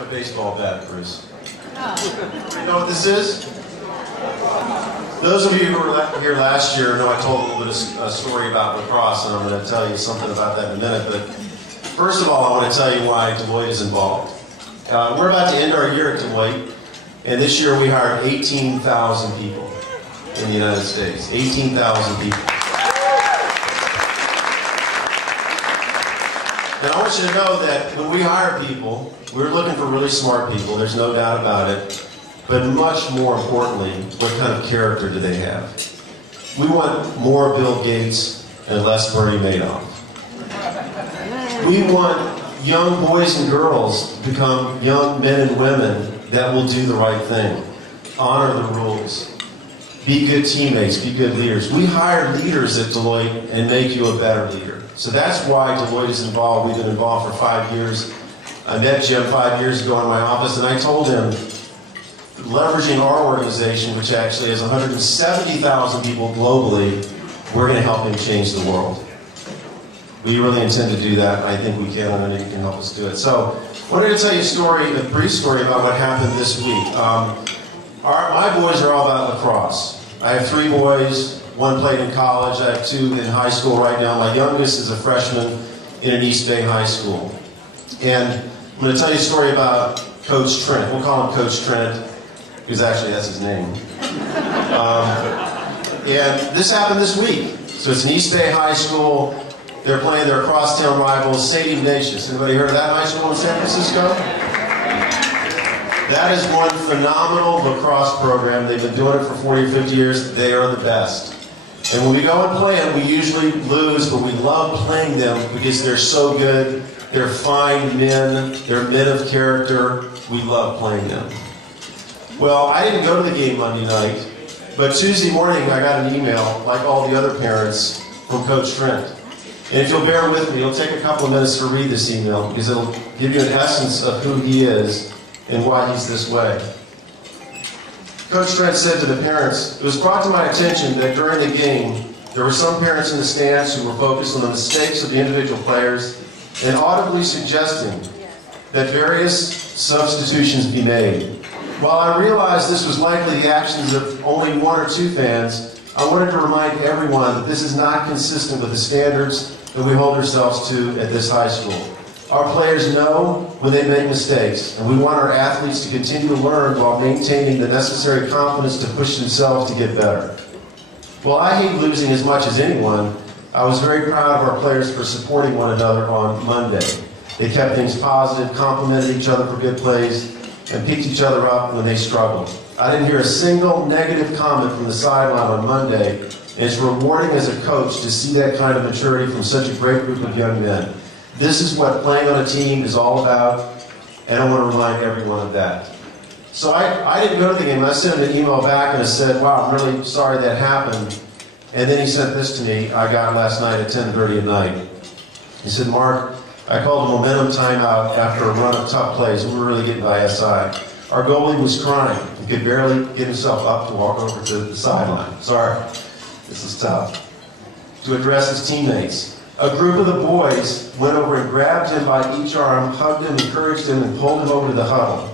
my baseball bat, Bruce. You know what this is? Those of you who were here last year know I told a little bit of a story about lacrosse, and I'm going to tell you something about that in a minute. But first of all, I want to tell you why Deloitte is involved. We're about to end our year at Deloitte, and this year we hired 18,000 people in the United States. 18,000 people. And I want you to know that when we hire people, we're looking for really smart people, there's no doubt about it. But much more importantly, what kind of character do they have? We want more Bill Gates and less Bernie Madoff. We want young boys and girls to become young men and women that will do the right thing, honor the rules, be good teammates, be good leaders. We hire leaders at Deloitte and make you a better leader. So that's why Deloitte is involved. We've been involved for 5 years. I met Jim 5 years ago in my office, and I told him, leveraging our organization, which actually has 170,000 people globally, we're going to help him change the world. We really intend to do that. I think we can, and I know you can help us do it. So I wanted to tell you a brief story about what happened this week. My boys are all about lacrosse. I have 3 boys. 1 played in college. I have 2 in high school right now. My youngest is a freshman in an East Bay high school. And I'm going to tell you a story about Coach Trent. We'll call him Coach Trent, because actually that's his name. And this happened this week. So it's an East Bay high school. They're playing their crosstown rivals, St. Ignatius. Anybody heard of that high school in San Francisco? That is one phenomenal lacrosse program. They've been doing it for 40 or 50 years. They are the best. And when we go and play them, we usually lose, but we love playing them because they're so good. They're fine men. They're men of character. We love playing them. Well, I didn't go to the game Monday night, but Tuesday morning I got an email, like all the other parents, from Coach Trent. And if you'll bear with me, it'll take a couple of minutes to read this email because it'll give you an essence of who he is and why he's this way. Coach Trent said to the parents, "It was brought to my attention that during the game, there were some parents in the stands who were focused on the mistakes of the individual players and audibly suggesting that various substitutions be made. While I realized this was likely the actions of only 1 or 2 fans, I wanted to remind everyone that this is not consistent with the standards that we hold ourselves to at this high school. Our players know when they make mistakes, and we want our athletes to continue to learn while maintaining the necessary confidence to push themselves to get better. While I hate losing as much as anyone, I was very proud of our players for supporting one another on Monday. They kept things positive, complimented each other for good plays, and picked each other up when they struggled. I didn't hear a single negative comment from the sideline on Monday, and it's rewarding as a coach to see that kind of maturity from such a great group of young men. This is what playing on a team is all about, and I want to remind everyone of that." So I didn't go to the game. I sent him an email back and I said, "Wow, I'm really sorry that happened." And then he sent this to me. I got it last night at 10:30 at night. He said, "Mark, I called a momentum timeout after a run of tough plays. We were really getting by SI. Our goalie was crying. He could barely get himself up to walk over to the sideline. Sorry, this is tough. To address his teammates. A group of the boys went over and grabbed him by each arm, hugged him, encouraged him, and pulled him over to the huddle.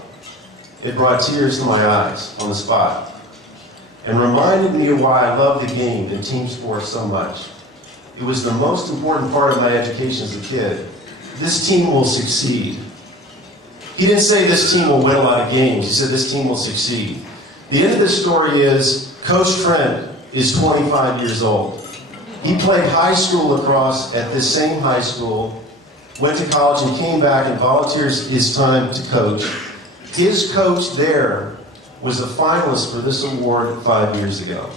It brought tears to my eyes on the spot and reminded me of why I love the game and team sports so much. It was the most important part of my education as a kid. This team will succeed." He didn't say this team will win a lot of games. He said this team will succeed. The end of this story is Coach Trent is 25 years old. He played high school lacrosse at this same high school, went to college and came back and volunteers his time to coach. His coach there was a finalist for this award 5 years ago.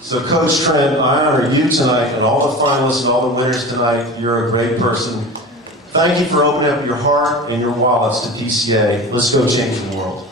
So Coach Trent, I honor you tonight and all the finalists and all the winners tonight. You're a great person. Thank you for opening up your heart and your wallets to PCA. Let's go change the world.